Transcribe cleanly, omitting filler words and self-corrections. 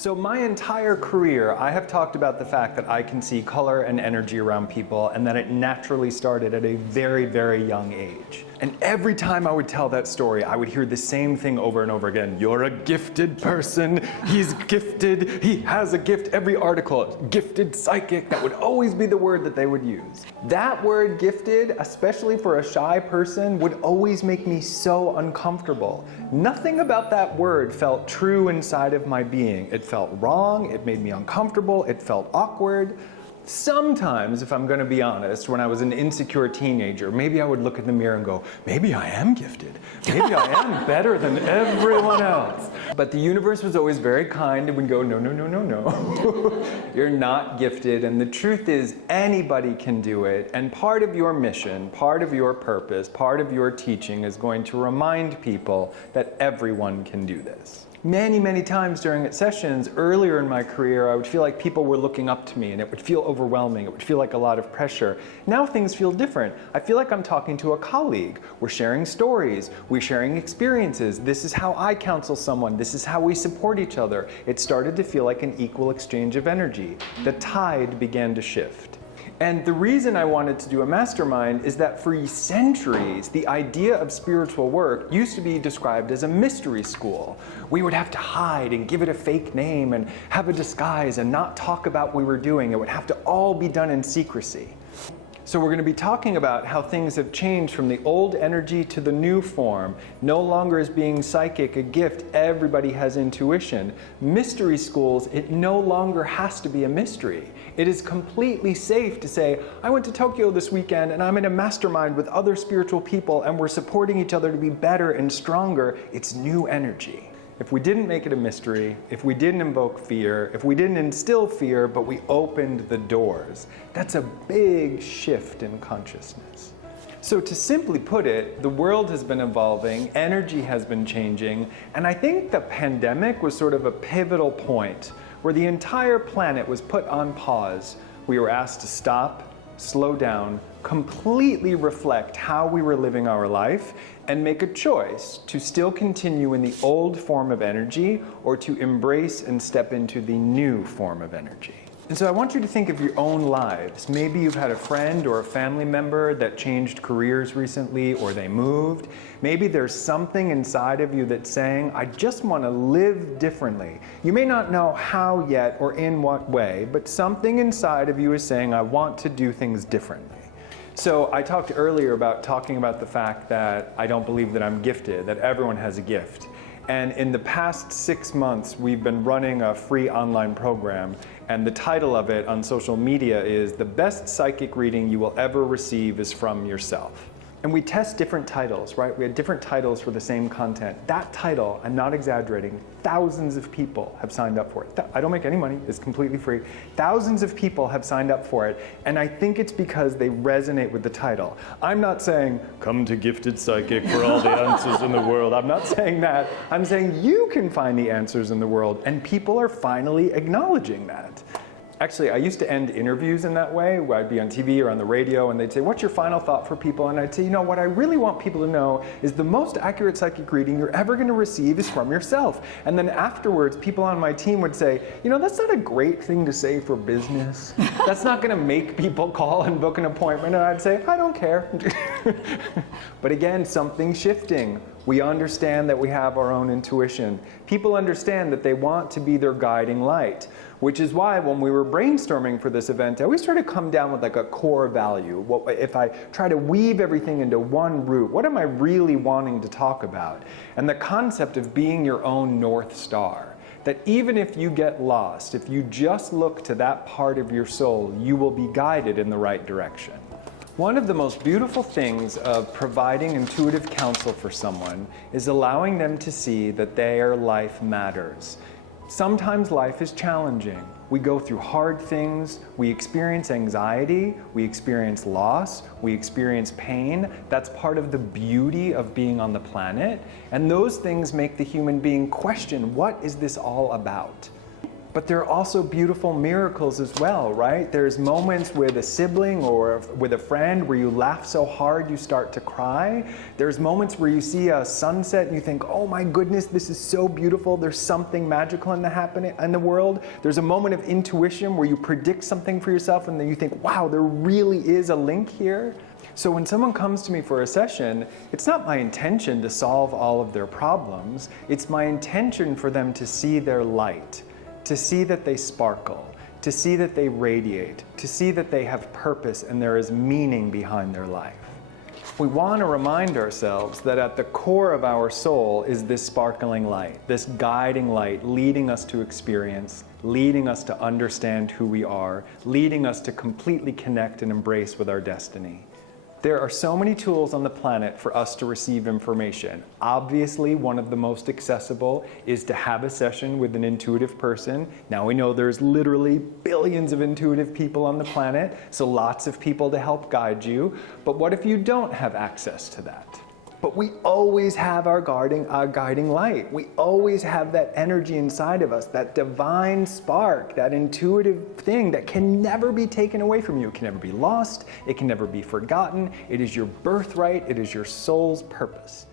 So my entire career, I have talked about the fact that I can see color and energy around people and that it naturally started at a very, very young age. And every time I would tell that story, I would hear the same thing over and over again. You're a gifted person, he's gifted, he has a gift. Every article, gifted psychic, that would always be the word that they would use. That word gifted, especially for a shy person, would always make me so uncomfortable. Nothing about that word felt true inside of my being. It felt wrong, it made me uncomfortable, it felt awkward. Sometimes, if I'm going to be honest, when I was an insecure teenager, maybe I would look in the mirror and go, maybe I am gifted. Maybe I am better than everyone else. But the universe was always very kind and would go, no, no, no, no, no. You're not gifted. And the truth is, anybody can do it. And part of your mission, part of your purpose, part of your teaching is going to remind people that everyone can do this. Many, many times during sessions earlier in my career, I would feel like people were looking up to me and it would feel overwhelming. It would feel like a lot of pressure. Now things feel different. I feel like I'm talking to a colleague. We're sharing stories. We're sharing experiences. This is how I counsel someone. This is how we support each other. It started to feel like an equal exchange of energy. The tide began to shift. And the reason I wanted to do a mastermind is that for centuries, the idea of spiritual work used to be described as a mystery school. We would have to hide and give it a fake name and have a disguise and not talk about what we were doing. It would have to all be done in secrecy. So we're going to be talking about how things have changed from the old energy to the new form. No longer is being psychic a gift. Everybody has intuition. Mystery schools, it no longer has to be a mystery. It is completely safe to say, I went to Tokyo this weekend and I'm in a mastermind with other spiritual people and we're supporting each other to be better and stronger. It's new energy. If we didn't make it a mystery, if we didn't invoke fear, if we didn't instill fear, but we opened the doors, that's a big shift in consciousness. So to simply put it, the world has been evolving, energy has been changing, and I think the pandemic was sort of a pivotal point where the entire planet was put on pause. We were asked to stop, slow down, completely reflect how we were living our life, and make a choice to still continue in the old form of energy or to embrace and step into the new form of energy. And so I want you to think of your own lives. Maybe you've had a friend or a family member that changed careers recently or they moved. Maybe there's something inside of you that's saying, I just want to live differently. You may not know how yet or in what way, but something inside of you is saying, I want to do things differently. So I talked earlier about talking about the fact that I don't believe that I'm gifted, that everyone has a gift. And in the past 6 months, we've been running a free online program, and the title of it on social media is The Best Psychic Reading You Will Ever Receive is From Yourself. And we test different titles, right? We had different titles for the same content. That title, I'm not exaggerating, thousands of people have signed up for it. I don't make any money, it's completely free. Thousands of people have signed up for it, and I think it's because they resonate with the title. I'm not saying, come to Gifted Psychic for all the answers in the world. I'm not saying that. I'm saying you can find the answers in the world, and people are finally acknowledging that. Actually, I used to end interviews in that way, where I'd be on TV or on the radio, and they'd say, what's your final thought for people? And I'd say, you know, what I really want people to know is the most accurate psychic reading you're ever going to receive is from yourself. And then afterwards, people on my team would say, you know, that's not a great thing to say for business. That's not going to make people call and book an appointment. And I'd say, I don't care. But again, something's shifting. We understand that we have our own intuition. People understand that they want to be their guiding light, which is why when we were brainstorming for this event, I always try to come down with like a core value. What, if I try to weave everything into one root, what am I really wanting to talk about? And the concept of being your own North Star. That even if you get lost, if you just look to that part of your soul, you will be guided in the right direction. One of the most beautiful things of providing intuitive counsel for someone is allowing them to see that their life matters. Sometimes life is challenging. We go through hard things, we experience anxiety, we experience loss, we experience pain. That's part of the beauty of being on the planet. And those things make the human being question, what is this all about? But there are also beautiful miracles as well, right? There's moments with a sibling or with a friend where you laugh so hard you start to cry. There's moments where you see a sunset and you think, oh my goodness, this is so beautiful. There's something magical in the world. There's a moment of intuition where you predict something for yourself and then you think, wow, there really is a link here. So when someone comes to me for a session, it's not my intention to solve all of their problems. It's my intention for them to see their light, to see that they sparkle, to see that they radiate, to see that they have purpose and there is meaning behind their life. We want to remind ourselves that at the core of our soul is this sparkling light, this guiding light leading us to experience, leading us to understand who we are, leading us to completely connect and embrace with our destiny. There are so many tools on the planet for us to receive information. Obviously, one of the most accessible is to have a session with an intuitive person. Now we know there's literally billions of intuitive people on the planet, so lots of people to help guide you. But what if you don't have access to that? But we always have our guiding light. We always have that energy inside of us, that divine spark, that intuitive thing that can never be taken away from you. It can never be lost. It can never be forgotten. It is your birthright. It is your soul's purpose.